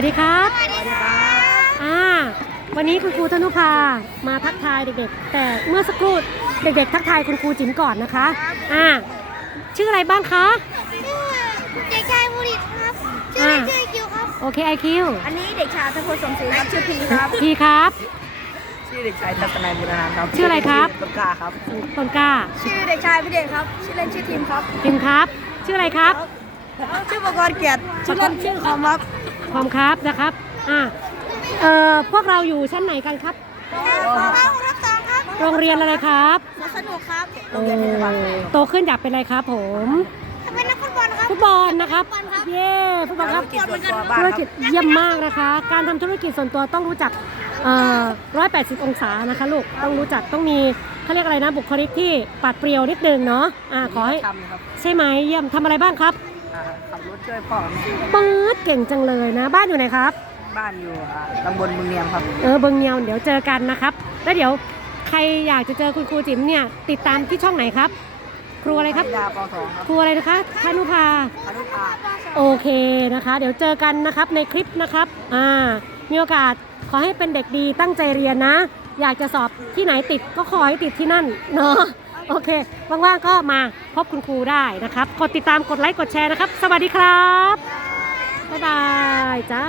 วัสดีครับ สวัสดีครับอ่าวันนี้คุณครูธนุภามาทักทายเด็กๆ แต่เมื่อสักครู่เด็กๆ ทักทายคุณครูจิ๋มก่อนนะคะ อ่า ชื่ออะไรบ้างคะ ชื่อเด็กชายบุริตครับ ชื่อเล่นชื่อคิวครับ โอเคไอคิว อันนี้เด็กชายทัพพลสมศรีครับ ชื่อพีครับ พี่ครับ ชื่อเด็กชายทัศนัยบุรณานครับ ชื่ออะไรครับต้นกล้าครับต้นกล้า ชื่อเด็กชายพิเดชครับ ชื่อเล่นชื่อทีมครับพิมครับ ชื่ออะไรครับ ชื่อประกรณ์เกียรติชื่อเล่นชื่อคอมครับ ความครับนะครับอ่าเอ่อพวกเราอยู่ชั้นไหนกันครับครับรับสองครับโรงเรียนอะไรครับสนุกครับโอ้โตขึ้นอยากเป็นอะไรครับ ผมเป็นนักฟุตบอลครับ ฟุตบอลนะครับ เย้ฟุตบอลครับ ธุรกิจส่วนตัวบ้านธุรคกิรัจบเยี่ยมมากนะคะ การทำธุรกิจส่วนตัวต้องรู้จักเอ่อ180องศานะคะลูก ต้องรู้จักต้องมีเขาเรียกอะไรนะบุคลิกที่ปัดเปรียวนิดนึงเนาะอ่าขอให้ทำครับใช่ไหมเยี่ยมทำอะไรบ้างครับ อ่าขับรถช่วยพ่อครับปื๊ดเก่งจังเลยนะ บ้านอยู่ไหนครับ บ้านอยู่อ่าตำบลบึงเนียมครับ เออเบิงเงียวเดี๋ยวเจอกันนะครับ แล้วเดี๋ยวใครอยากจะเจอคุณครูจิ๋มเนี่ย ติดตามที่ช่องไหนครับ ครูอะไรครับดาปสองครับครูอะไรนะคะธนุภา อนุภาโอเคนะคะ เดี๋ยวเจอกันนะครับในคลิปนะครับอ่ามีโอกาสขอให้เป็นเด็กดีตั้งใจเรียนนะ อยากจะสอบที่ไหนติดก็ขอให้ติดที่นั่นเนาะโอเคว่างๆก็มาพ บคุณครูได้นะครับ กดติดตามกดไลค์กดแชร์นะครับ สวัสดีครับ บ๊ายบายจ้า